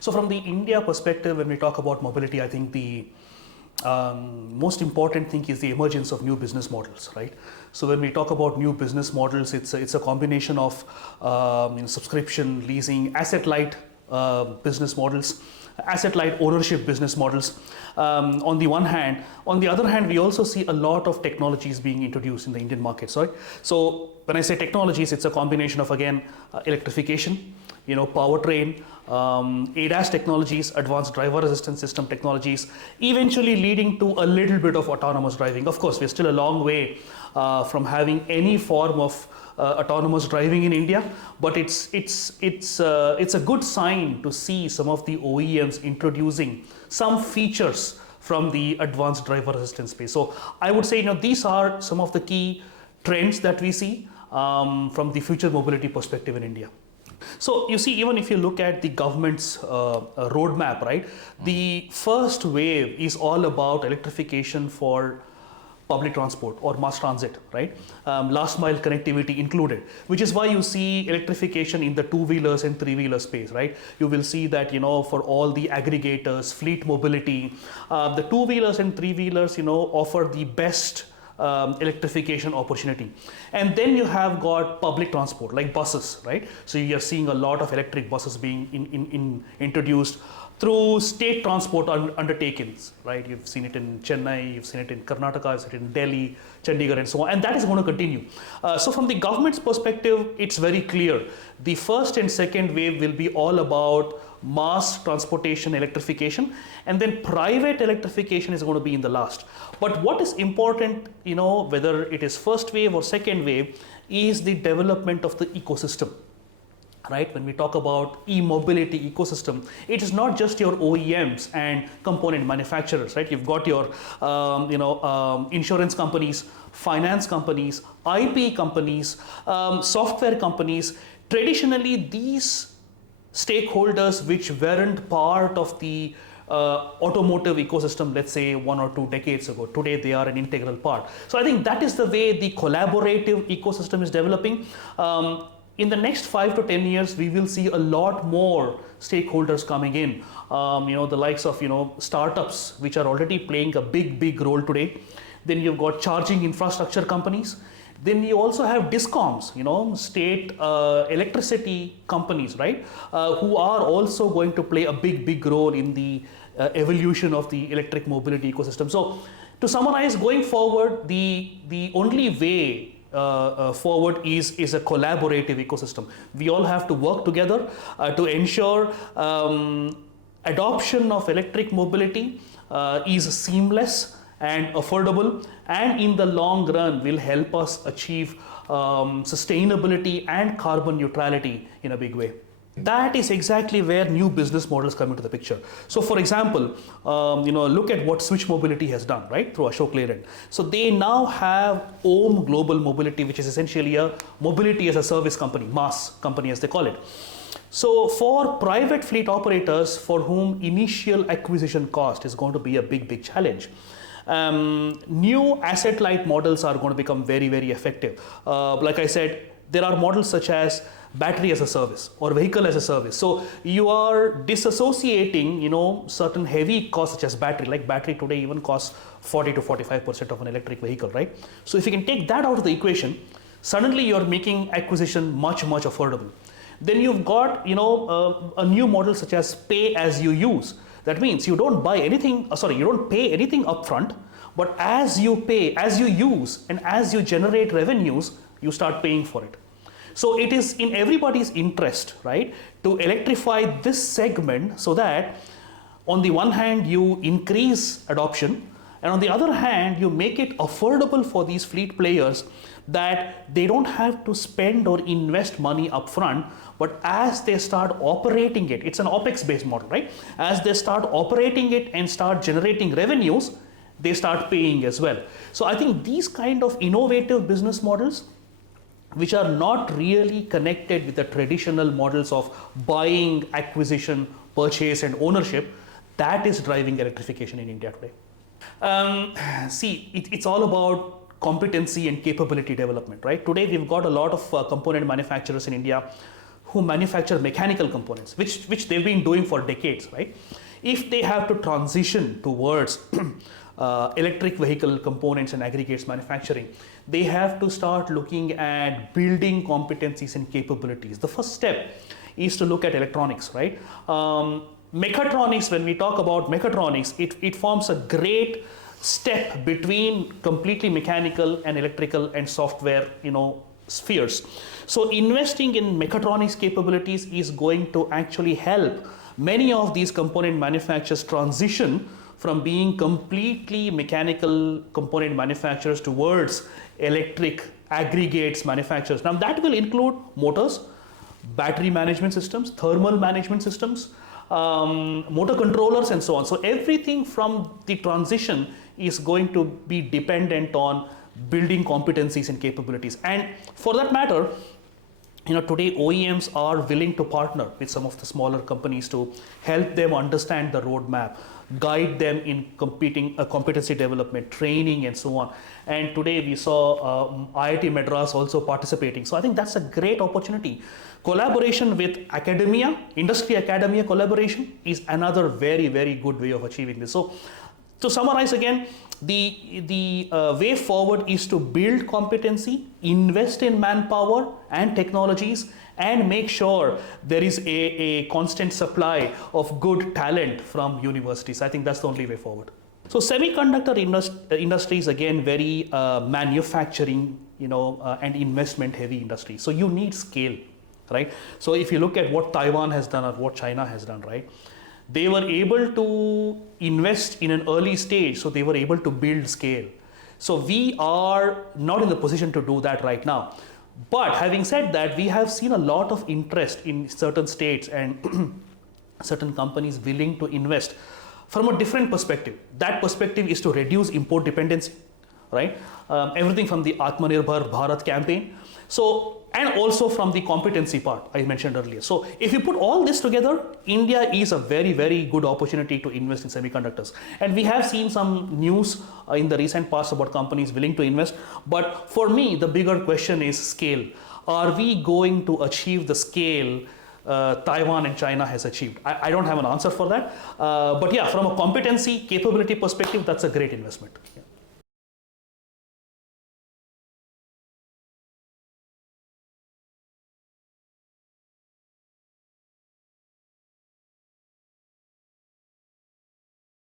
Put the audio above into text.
So from the India perspective, when we talk about mobility, I think the most important thing is the emergence of new business models, right? So when we talk about new business models, it's a combination of subscription, leasing, asset-light business models, asset-light ownership business models. On the one hand, on the other hand, we also see a lot of technologies being introduced in the Indian markets, right? So when I say technologies, it's a combination of again electrification, powertrain, ADAS technologies, advanced driver assistance system technologies, eventually leading to a little bit of autonomous driving. Of course, we're still a long way from having any form of autonomous driving in India, but it's a good sign to see some of the OEMs introducing some features from the advanced driver assistance space. So I would say these are some of the key trends that we see from the future mobility perspective in India. So you see, even if you look at the government's roadmap, right, the first wave is all about electrification for public transport or mass transit, right? Last mile connectivity included, which is why you see electrification in the two-wheelers and three-wheeler space, right? You will see that, for all the aggregators, fleet mobility, the two-wheelers and three-wheelers, offer the best electrification opportunity. And then you have got public transport like buses, right? So you are seeing a lot of electric buses being introduced through state transport undertakings, right? You've seen it in Chennai, you've seen it in Karnataka, you've seen it in Delhi, Chandigarh, and so on. And that is going to continue. So from the government's perspective, it's very clear. The first and second wave will be all about mass transportation electrification, and then private electrification is going to be in the last. But what is important, whether it is first wave or second wave, is the development of the ecosystem. Right? When we talk about e-mobility ecosystem, it is not just your OEMs and component manufacturers, right? You've got your, insurance companies, finance companies, IP companies, software companies. Traditionally, these stakeholders which weren't part of the automotive ecosystem, let's say 1 or 2 decades ago, today they are an integral part. So I think that is the way the collaborative ecosystem is developing. In the next 5 to 10 years, we will see a lot more stakeholders coming in. The likes of startups which are already playing a big role today. Then you've got charging infrastructure companies. Then you also have discoms, state electricity companies, right, who are also going to play a big role in the evolution of the electric mobility ecosystem. So to summarize, going forward, the only way forward is a collaborative ecosystem. We all have to work together to ensure adoption of electric mobility is seamless and affordable, and in the long run will help us achieve sustainability and carbon neutrality in a big way. That is exactly where new business models come into the picture. So for example, look at what Switch Mobility has done, right, through Ashok Leyland. So they now have OHM Global Mobility, which is essentially a mobility as a service company, MaaS company as they call it. So for private fleet operators for whom initial acquisition cost is going to be a big challenge, new asset-light models are going to become very effective. Like I said, there are models such as battery as a service or vehicle as a service. So you are disassociating, certain heavy costs such as battery. Like battery today even costs 40 to 45% of an electric vehicle, right? So if you can take that out of the equation, suddenly you're making acquisition much affordable. Then you've got, a new model such as pay as you use. That means you don't buy anything, you don't pay anything upfront, but as you pay, as you use, and as you generate revenues, you start paying for it. So it is in everybody's interest, right, to electrify this segment so that on the one hand you increase adoption, and on the other hand you make it affordable for these fleet players that they don't have to spend or invest money upfront, but as they start operating it, it's an OPEX based model, right? As they start operating it and start generating revenues, they start paying as well. So I think these kind of innovative business models, which are not really connected with the traditional models of buying, acquisition, purchase, and ownership, that is driving electrification in India today. It's all about competency and capability development, right? Today we've got a lot of component manufacturers in India who manufacture mechanical components, which they've been doing for decades, right? If they have to transition towards electric vehicle components and aggregates manufacturing, they have to start looking at building competencies and capabilities. The first step is to look at electronics, right? Mechatronics, when we talk about mechatronics, it forms a great step between completely mechanical and electrical and software, spheres. So investing in mechatronics capabilities is going to actually help many of these component manufacturers transition from being completely mechanical component manufacturers towards electric aggregates manufacturers. Now that will include motors, battery management systems, thermal management systems, motor controllers, and so on. So everything from the transition is going to be dependent on building competencies and capabilities. And for that matter, today OEMs are willing to partner with some of the smaller companies to help them understand the roadmap, guide them in competency development, training, and so on. And today we saw IIT Madras also participating. So I think that's a great opportunity. Collaboration with academia, industry academia collaboration is another very, very good way of achieving this. So to summarize again, the way forward is to build competency, invest in manpower and technologies, and make sure there is a constant supply of good talent from universities. I think that's the only way forward. So semiconductor industry is again very manufacturing, and investment heavy industry. So you need scale, right? So if you look at what Taiwan has done or what China has done, right? They were able to invest in an early stage, so they were able to build scale. So we are not in the position to do that right now. But having said that, we have seen a lot of interest in certain states and certain companies willing to invest from a different perspective. That perspective is to reduce import dependency, right? Everything from the Atmanirbhar Bharat campaign. So, and also from the competency part I mentioned earlier. So if you put all this together, India is a very, very good opportunity to invest in semiconductors. And we have seen some news in the recent past about companies willing to invest. But for me, the bigger question is scale. Are we going to achieve the scale Taiwan and China has achieved? I don't have an answer for that. But yeah, from a competency capability perspective, that's a great investment. Yeah.